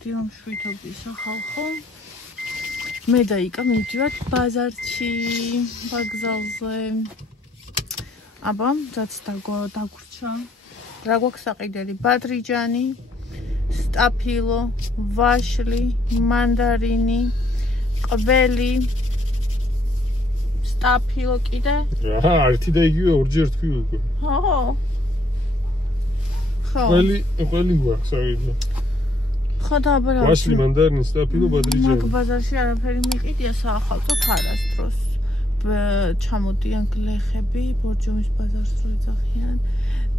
მივხვდი რომ შვიდობის ხალხო მე და იკა მივდივართ ბაზარში ბაგზალზე აბა რაც დაგვრჩა რა გვაქვს საყიდელი ბადრიჯანი სტაფილო ვაშლი მანდარინი ყველი სტაფილო კიდე რა ერთი და იგივე ორჯერ თქვი უკვე ხო ყველი გვაქვს აღიძა ხო და აბა ვაშლი მანდარინი სტაფილო ბადრიჯანი მაგ ბაზარში არაფერი მიყიდია საახალწლო თარასდროს ჩამოდიან გლეხები ბორჯომის ბაზარს რო ეძახიან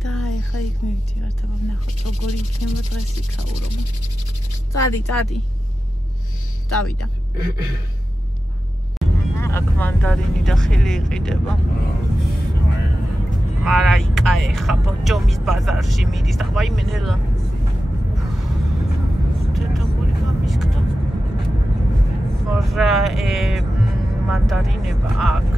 და ეხლა იქ მივდივართ აბა ვნახოთ როგორი იქნება დღეს იქაურობა წადი დავიდა აქ მანდარინი და ხილი იყიდება მარა იკა ეხლა ბორჯომის ბაზარში მიდის და ვაი მენელა თეთრული გამისკდა მორა მანდარინება აქ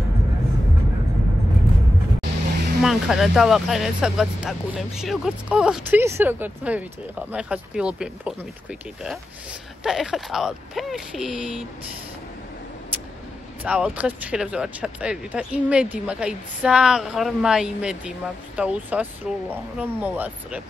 მანქანა დავაყენეთ სადღაც ტაკუნებში როგორც ყოველთვის როგორც მე ვიტყვი ხა მე ხა ვდილობი ფორმი თქვი კიდე და ეხლა წავალ ფეხით წავალ დღეს ფრჩხილებზე ვარ ჩაწერილი და იმედი მაქვს აი ზაღრმა იმედი მაქვს და უსასრულო რომ მოვასწრებ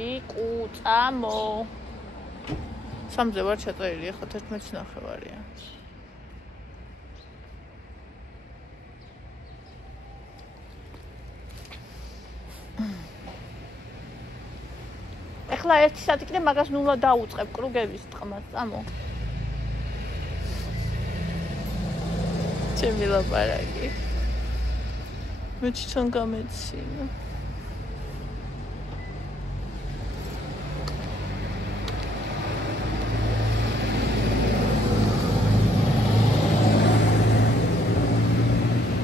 იკუწამო სამზე ვარ ჩაწერილი ახლა 11:09-ია ახლა 1 საათი კიდე მაგას ნულა დაუწყებ კრუგების ტყმას წამო ჩემი ლაპარაკი მე თვითონ გამეცინა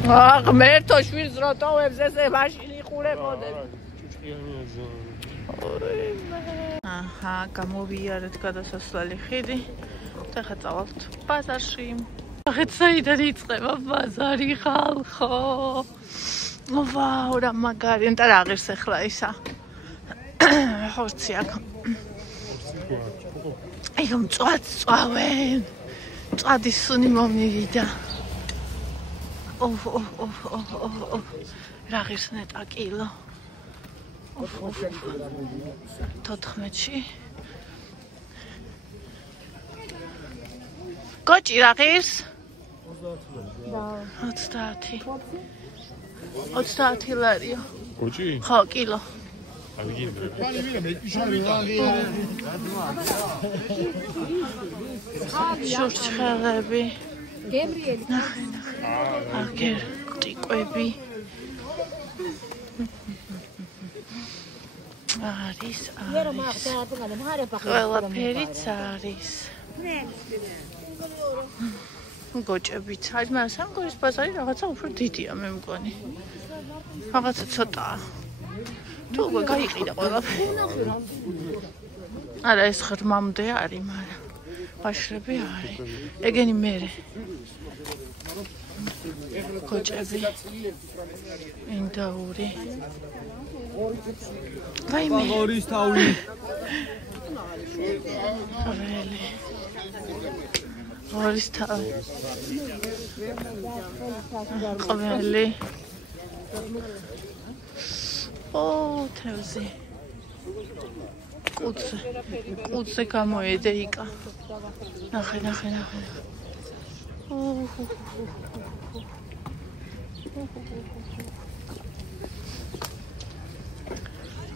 ღმერთო შვიდს როტოვებს ესე მაშინი ხურებოდნენ აჰა გამოვიარეთ გადასასვლელი ხიდი და ხა წავალთ ბაზარში ახეთ საიდან იწყება ბაზარი ხალხო ვაუ რა მაგარი და რა ღირს ახლა ისა ხორცი აქ აი მწვადს წავენ წადის სუნი მომივიდა რა ღირს ნეტა კილო 14-ში გოჭი რა ღირს 30 ლარიო გოჭი ხო კილო შურჩხელები გებრიელი აგერ ტიკვები არის ყველაფერიც არის გოჭებიც არის მაგრამ სამგორის ბაზარი რაღაცა უფრო დიდია მე მგონი რაღაცა ცოტაა თუ გაიყიდა ყველაფერი არა ეს ღრმამდე არის მაგრამ ვაშლები არის ეგენი მერე გოჭები ინდაური ვაიმე ღორის თავი ღორის თავი ყველი თევზი კუცზე გამოედე იკა ნახე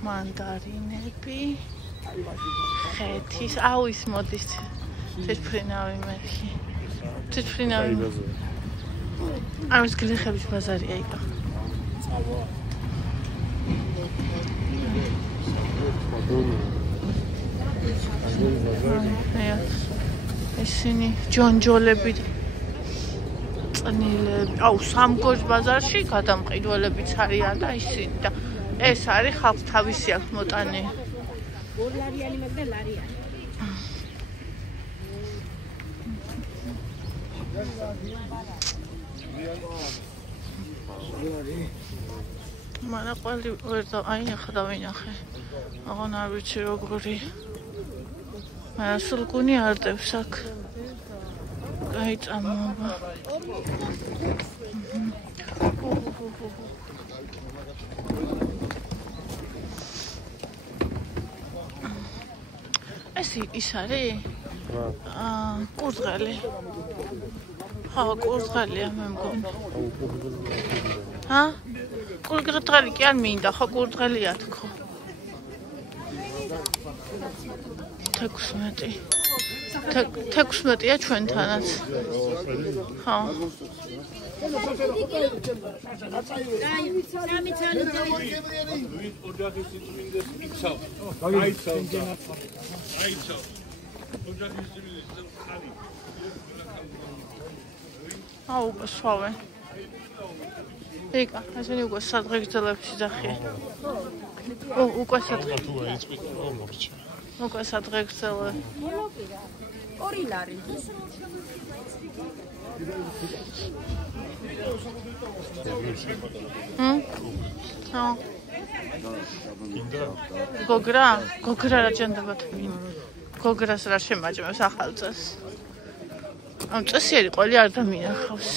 მანდარინები ხეთის აუ ის მოდის თეთრფრინავი მერხი თეთრფრინავი არის გლეხების ბაზარია იკა ისინი ჯონჯოლები წნილები აუ სამგორის ბაზარში გადამყიდველებიც არიან და ისინი და ეს არის ხალხს თავისი აქვს მოტანი ლარიანი მაგდა ლარიანი მაგრამ ყველი ვერ და აი ახლა დავინახე. აღარ არ ვიცი როგორი. მაგრამ სულგუნი არდებს აქ. აი წამოვა. ეს ის არის? კურდღელი. ხო, კურდღელია მე მგონი. კურდღელი კი არ მინდა, ხო კურდღელია თქო. 16-ია ჩვენთანაც. ხო. უკვე სვავენ. ეკა, ესენი უკვე სადღე გძელებში ძახია. უკვე სადღე. უკვე სადღე გძელე. ორი ლარი. გოგრა რა ჭენდებათ? გოგრას რა შემაჭმევს ახალ წელს? ამ წესიერი ყველი არ დამინახავს.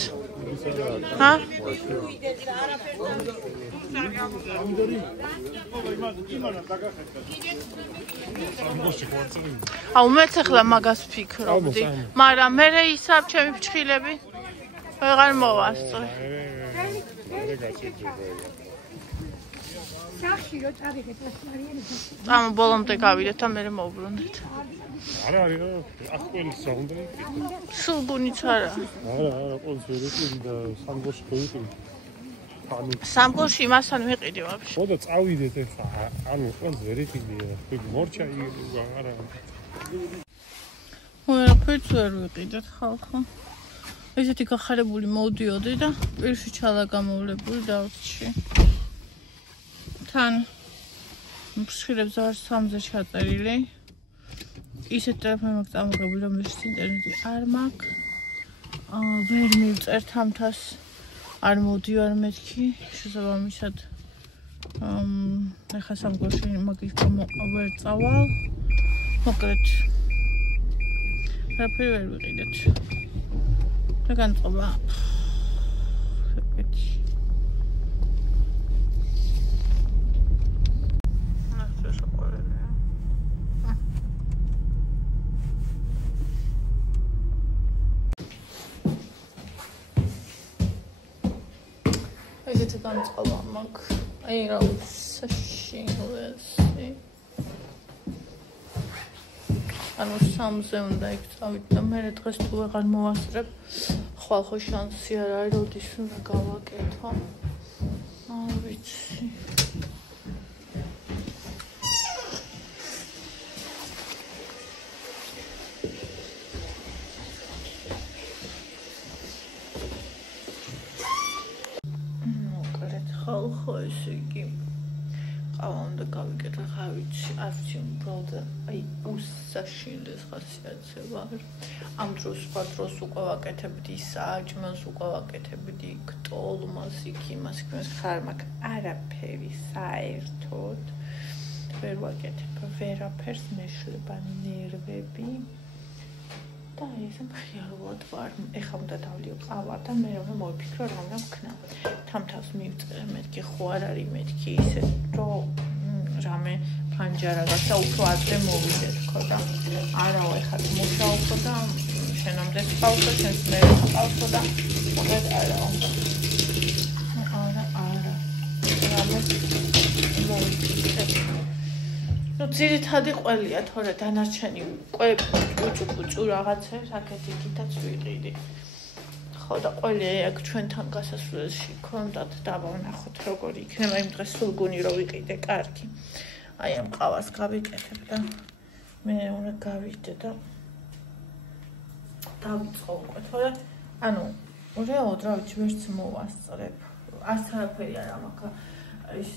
აუ მეც ახლა მაგას ვფიქრობდი, მაგრამ მე ისაბ ჩემი ფჩხილები ვეღარ მოვასწრე. ამ ბოლომდე გავიდეთ და მე მოვბრუნდეთ. არა არის აქ ყველის საუნდა სულგუნიც არა. არა ყველს ვერ იყიდი და სამგოში გავიყიდი. სამგოში იმასთან ვიყიდი ვაფშე. ხო და წავიდეთ ახლა ანუ ყველს ვერ იყიდი მორჩა არა ვერაფერს ვერ ვიყიდეთ ხალხო. ესეთი გახარებული მოვდიოდი და პირში ჩალაგამოვლებული დავჭი. თან მშხილებს არ 3-ზე ჩაწერილი. ისეთ ტელეფონი მაქვს წამოღებული, რომელშიც ინტერნეტი არ მაქვს. ვერ მივწერთ ამთას. არ მოდივარ მეთქი, შესაბამისად. ახლა სამგოში მაგის გამო ვერ წავალ. მოკლედ. რაფერი ვერ ვიყიდეთ. რა განწყობა? ესეთი განწყობა მაქვს. აი რა საშინლესი. ანუ 3-ზე უნდა იქ წავიდე და მე დღეს თუ ვეღარ მოვასწრებ, ხვალ ხო შანსი არ არის, როდის უნდა გავაკეთო. არ ვიცი. ხო ესე იგი ყავა უნდა გავიკეთე ხა ვიცი არ ვიცი უბრალოდ აი უსაშინლეს ხასიათდება ამ დროს სხვა დროს უკვე ვაკეთებდი საჭმელს უკვე ვაკეთებდი კტოლმას იქ იმას ხარ მაქვს არაფერი საერთოდ ვერ ვაკეთებ ვერაფერს მეშლება ნერვები და ეს მხიარულად ვარ ეხლა უნდა დავლიო ყავა და მე რომ მოვიფიქრო რა უნდა ვქნა თამთავს მივწერე მეთქი ხო არ არის მეთქი ისე რომ რამე ფანჯარა გასა უფრო ადრე მოვიდეთ ხო და არაო ეხლა მუშაობ და შენამდე ვყავსო შენს მე ვყავსო და მოგეთ არაო არა რამე მოვიდეთ ну ძირითადი ყველია თორე დანარჩენი უკვე უჭუჭუ რაღაცებს აქეთ იქითაც ვიყიდი ხო და ყველია აქ ჩვენთან გასასვლელში ქონდათ დავანახოთ როგორი იქნება იმ დღეს სულგუნი რო ვიყიდე კარგი აი ამ ყავას გავიკეთებ და მე უნდა გავიდე და დავიწყო უკვე თორე ანუ რეალურად რა ვიცი ვერც მოვასწრებ არც არაფერი არ მაქვს ის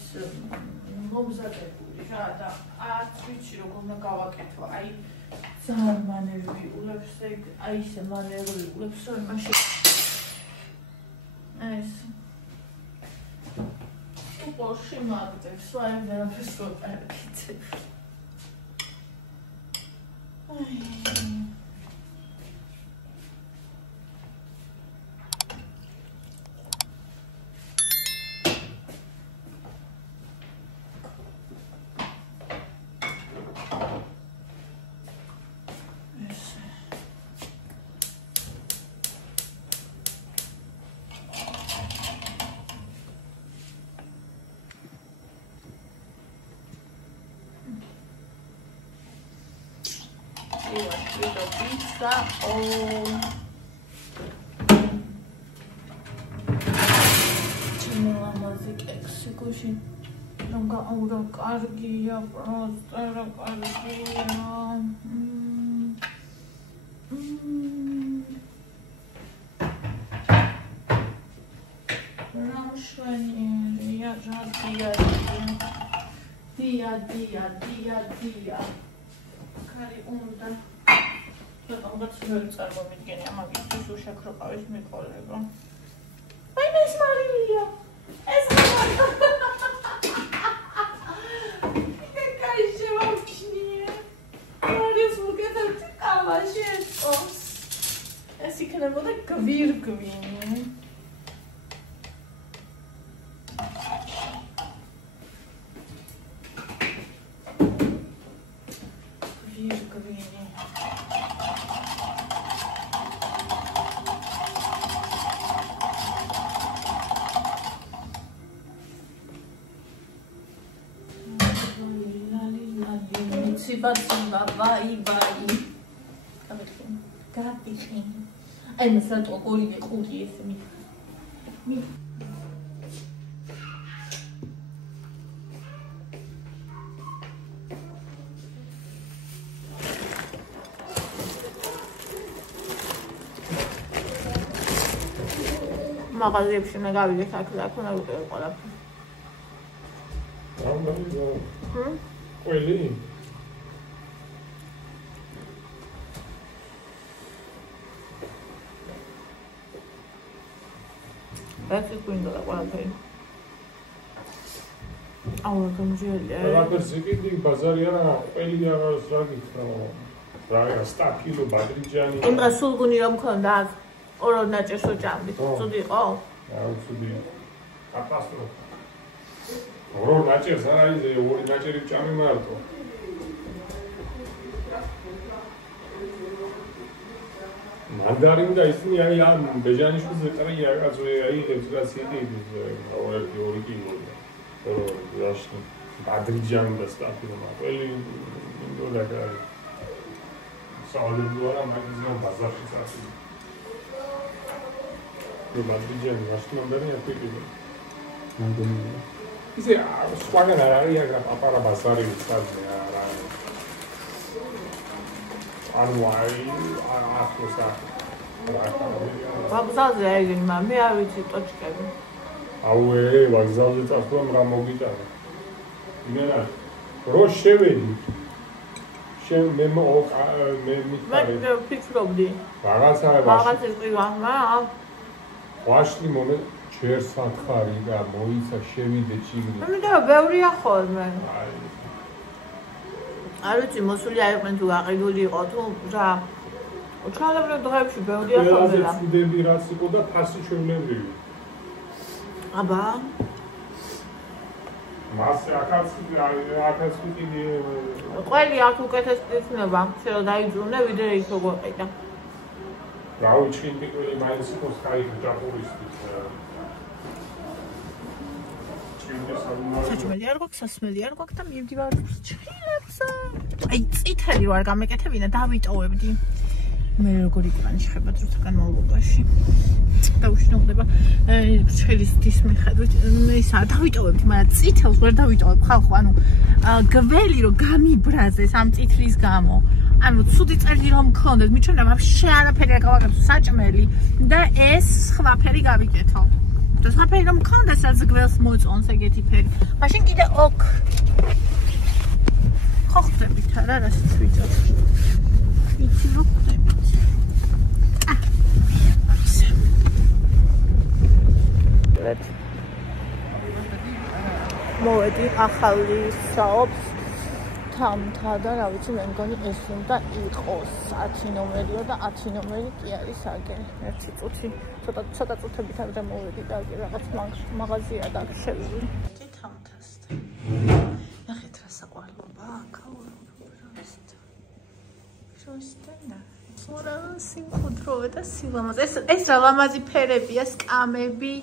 მომზადებული რა და არც ვიცი როგორ უნდა გავაკეთო აი ძალიან მანერვი ულებს აი ისე მანერვი ულებს რომ მაშინ ეს სიყოში მაგდებს, ვაი ვერაფერს რო პარკიცებ. pizza Cino amazik eksikushi Ranga aura kargiya Prostara kargiya Ramshvani Dia Kari unda Რაღაც ძველი წარმომიდგენია მაგისთვის უშაქრო ყავის მიყოლება. აი ეს მარილია. ეს მარილია. კაი შევამჩნიე. მარიას მოგეთხოვდი კავაში ესოს. ეს იქნებოდა გვირგვინი. Ai, mi sa togoli le curi mi. Magazებში მე გავიდე საქმე აქ უნდა ვიყო ყველაფერი. ყველი That's going to be one thing. Our conjugal. Perseguiti bazariana, quelli che avevano stati fra sta kilo badrigiani. In rasul guniram kondat. Oro nace so jambi. So di oh. So di. Catastrofe. Oro nace sarai de ori nace ricciami marto. Mandarin da ismi yani ya bejaniş kızı kadar ya azoya iyi demokrasiye değil o oriki o yaşlı Adrijan da stafı var öyle öyle kadar sağlık duvar ama bizim bazar şartı bu Adrijan yaşlı onların yapıyor gibi ise squadra ya para bazar istaz ya Anway, Afrosa. Vokzalზე აიგენ მე არ ვიცი ტოჩკები. აუე, ვокზალზე წასვლამ რა მოგიტანა. იმენა, რო შევედი. მე მითხარი. მე ფიქრობდი. რაღაცა ყივა, ვაშლი მომე ჯერ სათხარი და მოიცა შევიდე ჩიგრი. მე ბევრია ხოლმე. არ ვიცი მოსული აიყვნენ თუ გაყიდული იყო თუ რა უჩვენებრივ დღეებში ბევრია ხოლმე რა ფუდები რაც იყო და ფასი ჩვეულებრივი აბა მასე აქაც კიდე ყველი აქ უკეთეს იქნება შეიძლება დაიძუნე ვიდრე ის როგორ ყიდა გაუჩინდი ყველი მაინც იყოს კაი ჯაპურისტი საჭმელი არ გვაქვს, სასმელი არ გვაქვს და მივდივარ ჭრილებზე. აი, წითელი ვარ გამეკეთებინა, დავიტოვებდი. მე როგორი კვანი შეხება დროთა განმავლობაში. დაუშნოვდება ჭრილის დის მიხედვით. მე ისა დავიტოვებდი, მაგრამ წითელს ვერ დავიტოვებ ხალხო, ანუ გველი რომ გამიბრაზეს ამ წითლის გამო. ანუ ცუდი წელი რომ მქონდეთ, მიჩვენა ვაფშე არაფერი არ გავაკეთო საჭმელი და ეს სხვა ფერი გავიკეთო. Das habe ich am Kahn, das also gewesen muss uns geht die Peri. Machine geht der ok. Kocht der mit da das ist wieder. Wie sie noch damit. Ah. Let's. მოვედი ახალი შაობს თამთა და რა ვიცი მე მგონი ეს უნდა იყოს 10 ნომერია და 10 ნომერი კი არის აგერ ერთი წუთი ცოტა წუთებით ადრე მოვედი და აგერ რაღაც მაღაზია და შევიდი თამთასთან ნახეთ რა საყვარლობა აქაო როსტენა ორა სიმხუდროვე და სილამაზე ეს რა ლამაზი ფერებია სკამები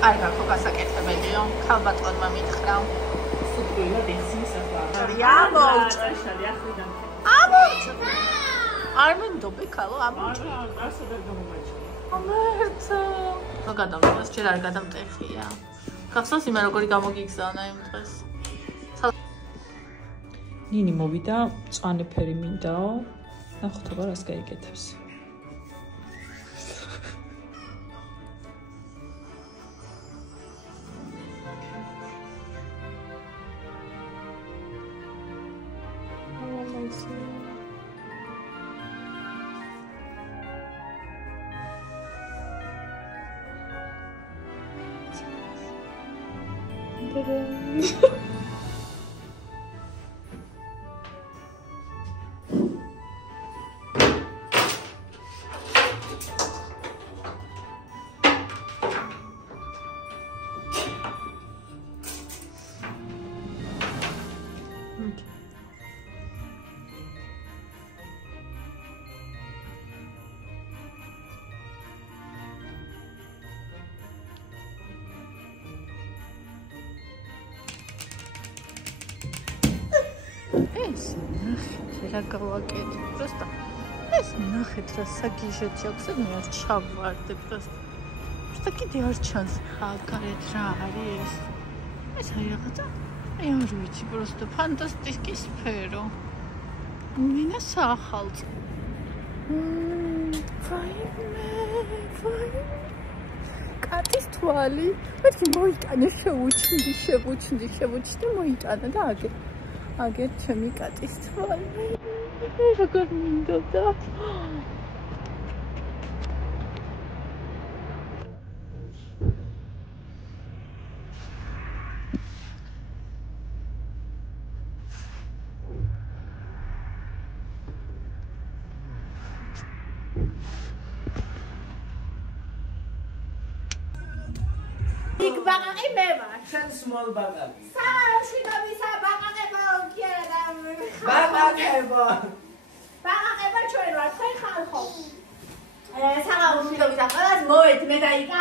არ გაქო გასაკეთებელიო ქალბატონმა მითხრა სუპრილა დესის ახლა ამოჭრა არ მინდობი ქალო ამოჭრა ასა და გამომაჩნია ამერცა რა გადამწეს ჯერ არ გადამტეხია გახსოვს იმენ როგორი გამოგიგზავნა იმ დღეს ნინი მოვიდა წვანე ფერი მინდაო ნახოთ აბა რას გაიგეთებს ეს ნახეთ რა გავაკეთე просто ეს ნახეთ რა საგიჟეთი აქვს მე არ ჩავარდე просто კიდე არ ჩანს ხალხარეთ რა არის ეს აი რაღაცა აი არ ვიცი просто ფანტასტიკი სფერო მინა სახალწ კატის თვალი მეთქი მოიტანე შევუჩნდი მოიტანა და აგერ ჩემი კატის თვალი როგორ მინდოდა Big baqaqi მე ვარ. შენ small baqaqi. სამშვიდობისა ბაყაყებო ქიერა. ბაყაყებო. ბაყაყებო ჩვენ ვარ ხე ხალხო. სამშვიდობისა ყველას მოვედი მე და იკა.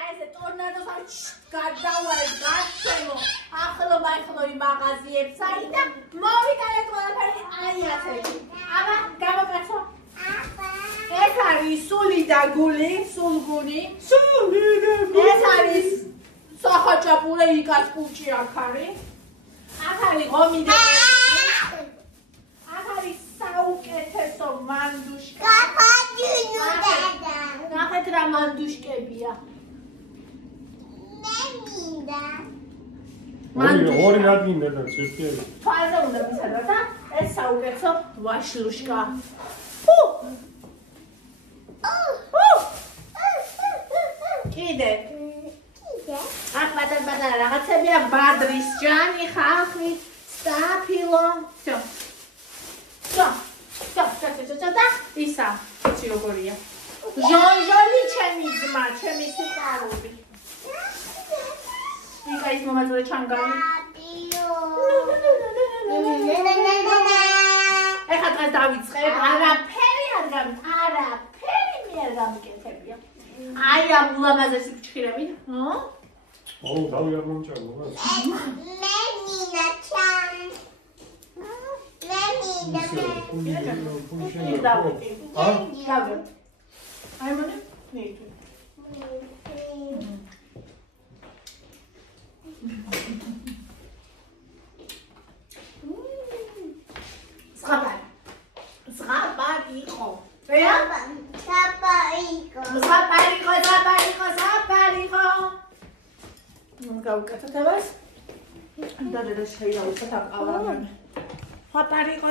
ეს ტორნადოს გადავაი გასცემო. ახლო იმაღაზიებს აი და მოვიტანეთ ყველაფერი აი ასე. აბა გამოკაცო. ეს არის სული და გული, სულგუნი. ეს არის სახაჭაპურე იკას კუჭი აქ არის. აქ არის ღომი და აქ არის საუკეთესო მანდუშკა. კაფაჯინო დადა. ნახეთ რა მანდუშკებია. მე მინდა. ორი რა გინდა და ცირკიერი. თვალზე უნდა მისადა და ეს საუკეთესო ვაშლუშკა. კიდე აქ პატარ რაღაცებია ბადრის ჯანი ხალხი სტაფილო და ისა იცი როგორია ჟონჟოლი ჩემი ძმა ჩემი სიყვარული იკა ის მომაწოდე ჩანგალი ეხლა დღეს დავიწყებ არაფერი არ გამიკეთებია აი ამ ულამაზესი ფჩხირები დავი არ მომჭამო რა მე მინდა ჩამ მე მინდა აი მონე ნეიტო ზღაპარი იყო ზღაპარი იყო გავუკეთოთ ამას. და დედა შეიძლება აყავარებენ. Ღაპარიყო.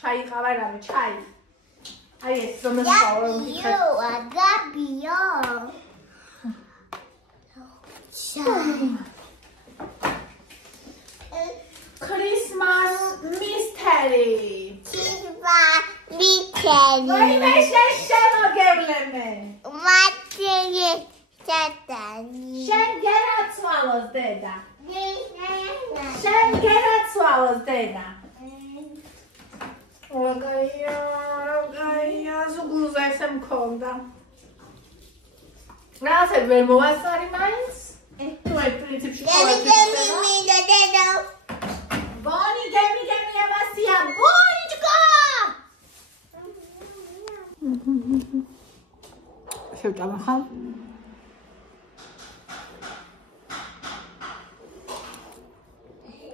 ჩაიყავა რამე, ჩაი. აი ეს რომ Christmas mystery. Vai mexer no gebleme. Შენ გერაცვალოს დედა. Ogaya, ზუგლუზა ესე მქონდა. რასე ვერ მოვასწარი მაინც? თუ აი პრინციპში ყოველთვის Boni, gemi, Abastia. Bonička! შევჭამა ხარ?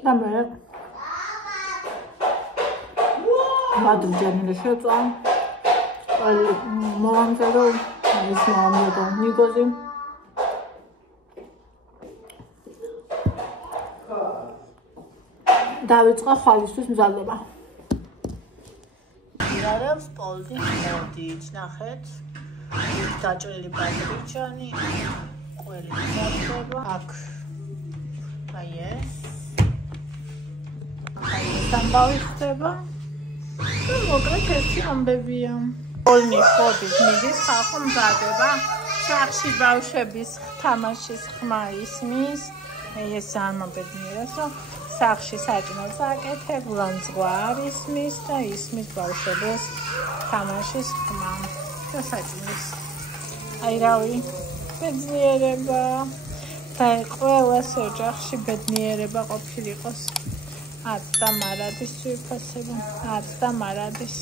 დამერე. მადრიჯანილა შევწვა. აი მომამზადო, ის მომამზადო ნიკოზი. დავიწყო ხალისთვის მზადება. ირარებს პოლდი მოდით, ნახეთ. დაჭრილი ბადრიჯანი, ყველი მზადდება. აქ აი ეს. აი ეს ამბავი ხდება. და მოკლედ ერთი ამბებია. პოლნი ხოდით მიდის ხალხო მზადდება. სახში ბავშვების თამაშის ხმა ისმის. ეს ამბებია, რომ სახში საჭმელს აკეთებ, ლანძღვა არ ისმის და ისმის ბავშვების თამაშის ხმა და საჭმელს. აი რავი, ბედნიერება და ყველას ოჯახში ბედნიერება ყოფილიყოს. 10 და მარადის ვიფასება, 10 და მარადის.